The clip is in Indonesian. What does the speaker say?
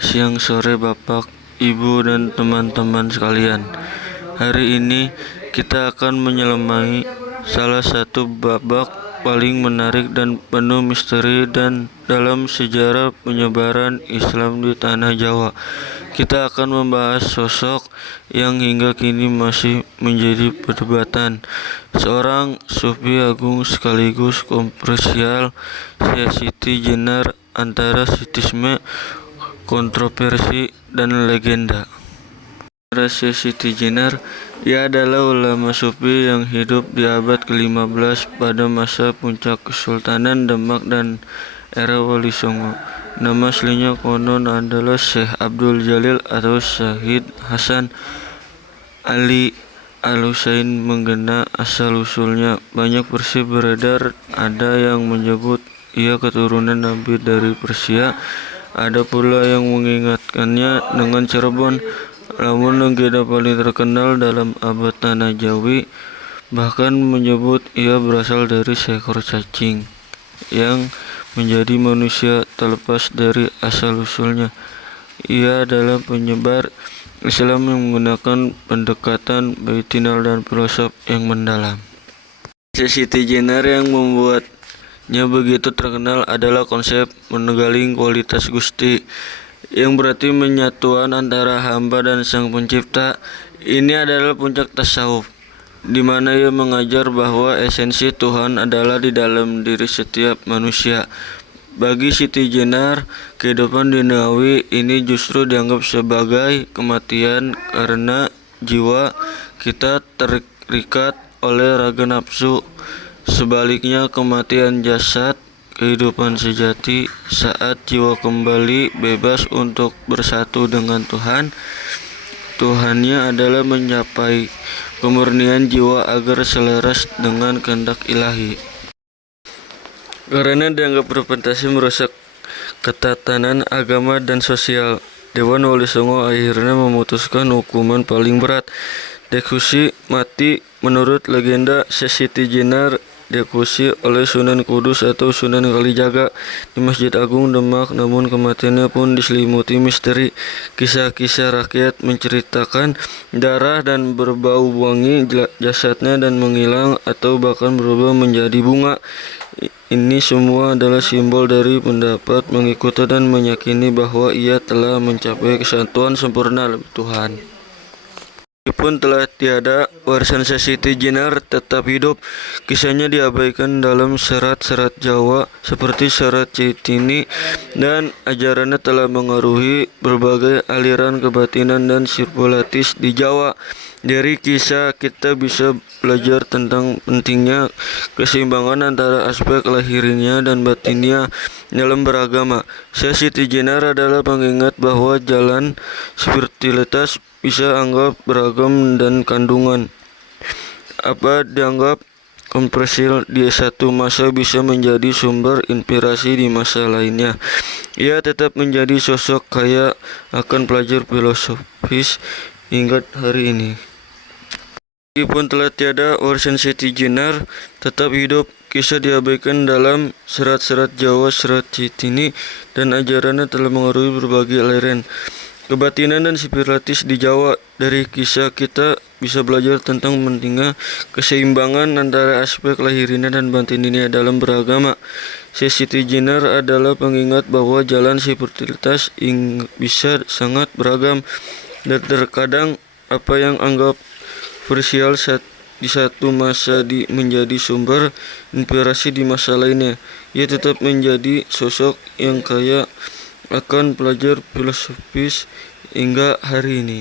Siang sore Bapak, Ibu, dan teman-teman sekalian. Hari ini kita akan menyelami salah satu babak paling menarik dan penuh misteri dan dalam sejarah penyebaran Islam di tanah Jawa. Kita akan membahas sosok yang hingga kini masih menjadi perdebatan. Seorang sufi agung sekaligus kontroversial, Syekh Siti Jenar, antara sitisme, kontroversi, dan legenda. Syekh Siti Jenar, ia adalah ulama sufi yang hidup di abad ke-15 pada masa puncak Kesultanan Demak dan era Wali Songo. Nama aslinya konon adalah Syekh Abdul Jalil atau Syahid Hasan Ali Al-Husain. Mengenai asal-usulnya, banyak versi beredar. Ada yang menyebut ia keturunan Nabi dari Persia. Ada pula yang mengingatkannya dengan Cirebon. Namun legenda paling terkenal dalam abad tanah Jawi bahkan menyebut ia berasal dari seekor cacing yang menjadi manusia. Terlepas dari asal-usulnya, ia adalah penyebar Islam yang menggunakan pendekatan baitinal dan filosof yang mendalam. Siti Jenar yang membuatnya begitu terkenal adalah konsep menegaling kualitas Gusti, yang berarti menyatuan antara hamba dan Sang Pencipta. Ini adalah puncak tasawuf, di mana ia mengajar bahwa esensi Tuhan adalah di dalam diri setiap manusia. Bagi Siti Jenar, kehidupan duniawi ini justru dianggap sebagai kematian karena jiwa kita terikat oleh raga nafsu. Sebaliknya, kematian jasad kehidupan sejati saat jiwa kembali bebas untuk bersatu dengan Tuhan. Tuhannya adalah mencapai kemurnian jiwa agar selaras dengan kehendak ilahi. Karena dianggap berpotensi merusak ketatanan agama dan sosial, Dewan Wali Songo akhirnya memutuskan hukuman paling berat, eksekusi mati. Menurut legenda, Syekh Siti Jenar dieksekusi oleh Sunan Kudus atau Sunan Kalijaga di Masjid Agung Demak. Namun kematiannya pun diselimuti misteri. Kisah-kisah rakyat menceritakan darah dan berbau wangi jasadnya dan menghilang atau bahkan berubah menjadi bunga. Ini semua adalah simbol dari pendapat mengikuti dan meyakini bahwa ia telah mencapai kesatuan sempurna dengan Tuhan. Meskipun telah tiada, warisan Syekh Siti Jenar tetap hidup. Kisahnya diabaikan dalam serat-serat Jawa seperti serat Citini, dan ajarannya telah mengaruhi berbagai aliran kebatinan dan spiritualitas di Jawa. Dari kisah kita bisa belajar tentang pentingnya keseimbangan antara aspek lahiriah dan batinnya dalam beragama. Syekh Siti Jenar adalah pengingat bahwa jalan spiritualitas bisa anggap beragam dan kandungan. Apa dianggap kontroversial di satu masa bisa menjadi sumber inspirasi di masa lainnya. Ia tetap menjadi sosok kaya akan pelajar filosofis hingga hari ini. Meskipun telah tiada, warisan Siti Jenar tetap hidup. Kisah diabaikan dalam serat-serat Jawa, serat Citini, dan ajarannya telah mengaruhi berbagai aliran kebatinan dan spiritualitas di Jawa. Dari kisah kita bisa belajar tentang pentingnya keseimbangan antara aspek lahiriah dan batinnya dalam beragama. Syekh Siti Jenar adalah pengingat bahwa jalan spiritualitas bisa sangat beragam, dan terkadang apa yang anggap kontroversial di satu masa menjadi sumber inspirasi di masa lainnya. Ia tetap menjadi sosok yang kaya akan pelajar filosofis hingga hari ini.